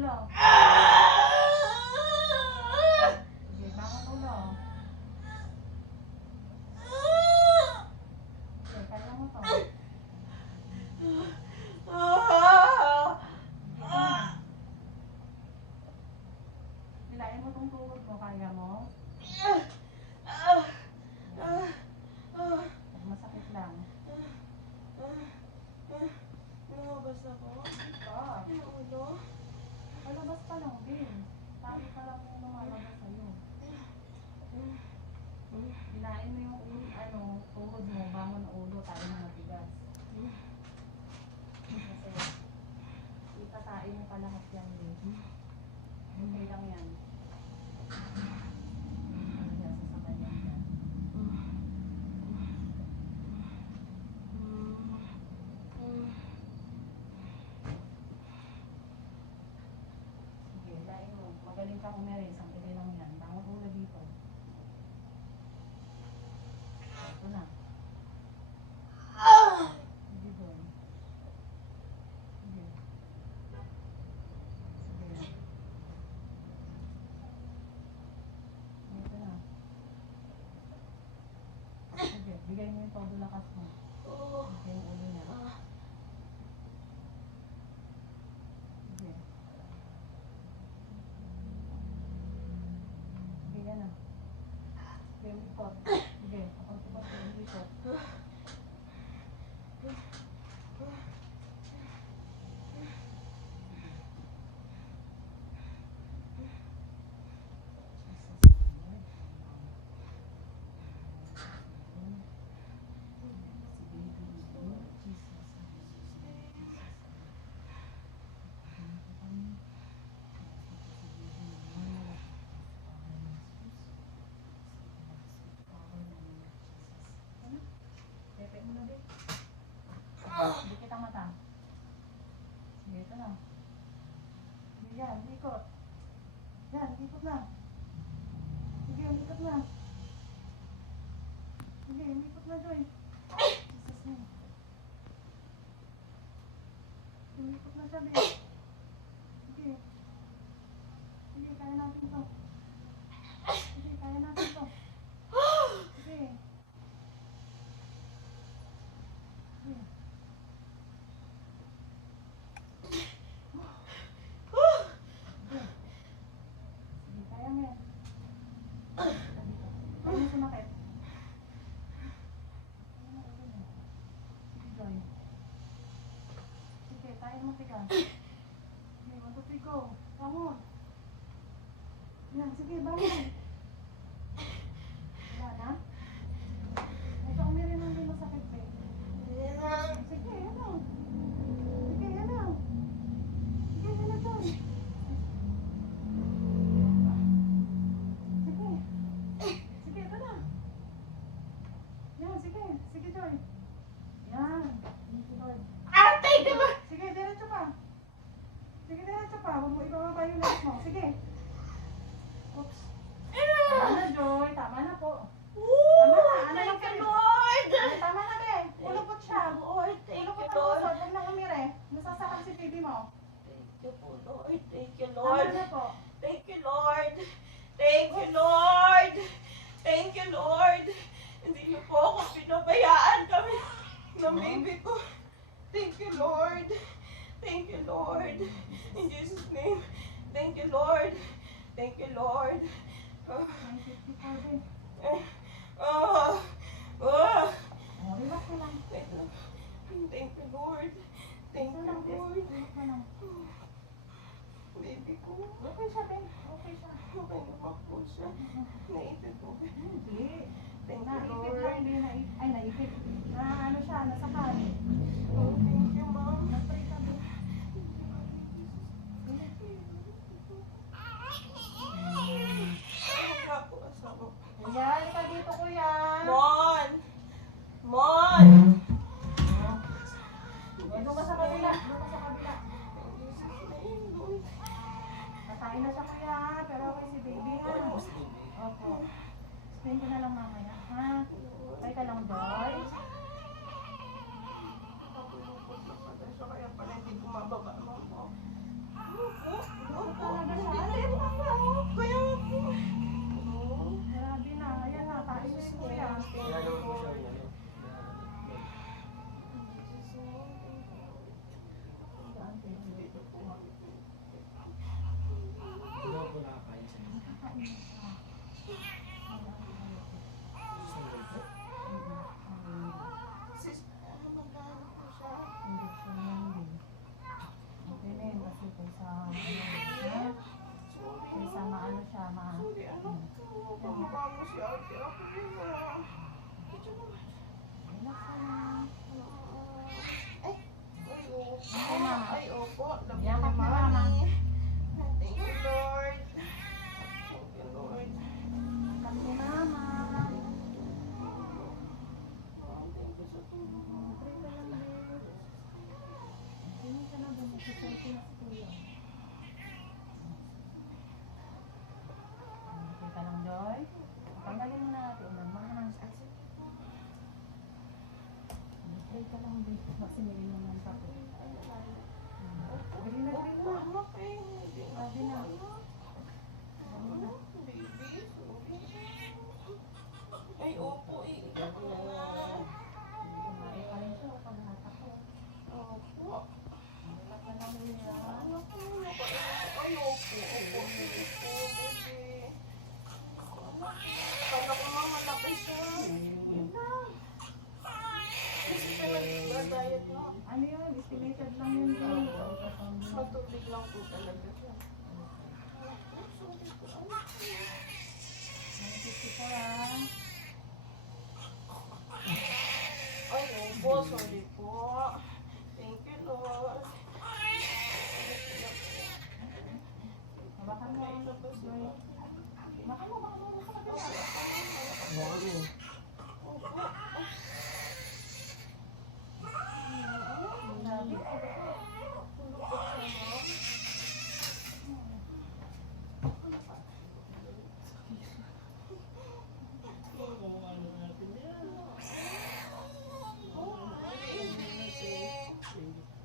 ulo. Sige, bangon ulo. Sige, kaya mo to. Nilain mo tong tuhod mo, kaya mo? Masakit lang. Lumabas ako. Ika. Yung ulo. Malabas pa lang din. Tami pa lang yung lumalabas sa'yo. Hilain mo yung tuhod mo, bangon ang ulo, tayo na matigas. Kasi, itatain mo pa lahat yan eh. Okay lang yan. Kaya sasabayan ka. Sige, hilain mo. Magaling kang umeris, ang ili lang yan. Bangon ulo dito. Ito na. Sige doon. Sige. Sige. Ito na. Sige, bigay mo yung todo lakas mo. Bigay yung ulo niya. Sige. Sige yan na. Sige, yung ikot. Sige, kapag ikot yung ikot. Pepe mo na, babe. Hindi kita mata. Sige, ito na. Sige, yan, ikot. Yan, ikot na. Sige, ikot na. Sige, ikot na, Joy. Jesus name. Ikot na siya, babe. Sige. Sige, kaya natin to. Sige, kaya natin to. Sige. Sige. Sige, kaya mo yan. Kaya mo sumakit. Sige, Joy. Sige, kaya mo tigas. Sige, 1, 2, 3, go. Bangon. Yan, sige, bangon. Wala na? Ito, umirin lang din masakit, babe. Sige, yan lang. Sige, yan lang. Sige, yan lang, Joy. Sige. Sige, ito na. Yan, sige. Sige, Joy. Yan. Sige, Joy. Sige, diretso pa. Sige, diretso pa. Huwag mo ibababa yung legs mo. Sige. Oops. Tama na, Joy. Tama na po. Tama na. Ano lang kayo? Ay, tama na, be. Ulupot siya. Ulupot ang usod. Huwag na umire. Nasasakal si baby mo. Thank you, Tama Lord. na po. Thank you, Lord. Thank you, Lord. Thank you, Lord. Hindi niyo po ako pinabayaan kami ng baby ko. Thank you, Lord. Thank you, Lord. In Jesus' name. Thank you, Lord. Thank you, Lord. 954 din. Oh, Relax na lang. thank you, Lord. Thank Ito you, lang, Lord. relax na lang. Baby ko. Okay siya, Ben. Okay siya. Okay naman po siya. Naipit po. Hindi. Thank you, Naipit lang, Lord. hindi ay naipit. Ano siya, nasakal. Oh, thank you, Mom. Nag-pray ka, Ben. Kuya, halika dito, kuya. Mon! Mon! Doon ka sa kabila. Doon ka sa kabila. Kakain na siya, kuya. Pero okay si baby, ha? Opo. Explain ko na lang mamaya, ha? Okay ka lang, Joy. Kaya pala hindi bumababa mo. Sis, ano magkano po siya? Injection yan din. Okay na yun kasi kaysa kaysa maano siya, Sorry, anak ko. Kamukha mo si ate. Ako din ah. Ito naman. relax ka lang. Ay, ay, opo. Okay, mama. Ay, opo. Love you Yakap ni na, mama. Mami. Thank you, Lord. Thank you, Lord. Welcome to mama. Oh, thank you sa tulong. Pray ka lang, babe. Tingin ka na ba? Nagsiselfie na si kuya. Okay ka lang, Joy? Tanggalin mo na natin. Nagmahal. Pray ka lang, babe. Kasi may inuman pa po. Galing na, galing Opo, na. anak eh. Hindi na Sabi na. Ano? Baby, sorry. Ay, opo eh. Iyak na nga. Kumari pa rin siya pag hatak ko. Opo. Relax ka lang, kuya. Anak ko, ay, opo. Opo, baby. Kala ko nga malaki siya. Yun lang. Kasi ka nag-diet na. Ano yun? Estimated lang yun. Matubig lang po talaga siya. 954 ah. Ay, opo. Sorry po. Thank you, Lord. Hawakan mo ang Joy. Hawakan mo, hawakan mo. Grabe.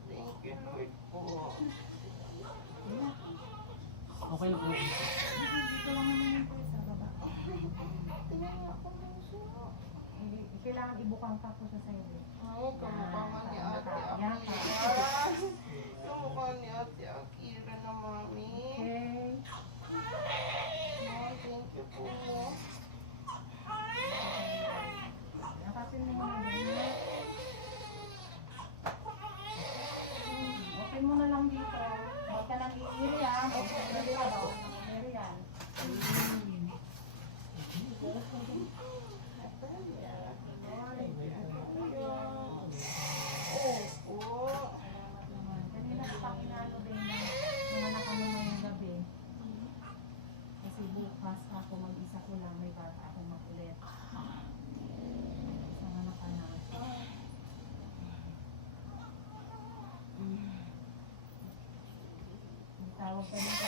Thank you, Lord po. Okay na po. Dito lang naman yung kuya sa baba. Tinaya ko lang siya. Kailangan ibukang ka po sa side. Ay, kamukha nga ni Ate Yan. Akira. Kamukha ni Ate Akira na mami. Okay. Oh, thank you po. Nakasin mo muna din. Okay mo na lang dito. Huwag ka nang iiri ha. Huwag ka nang iiri ha. Iiri yan. Opo. Salamat naman. Kanina ko pa kinalo din na mga nakamama yung gabi. Kasi bukas ako mag-isa ko lang. May bata ako makulit. Isang anak ka na. May tawag ka dito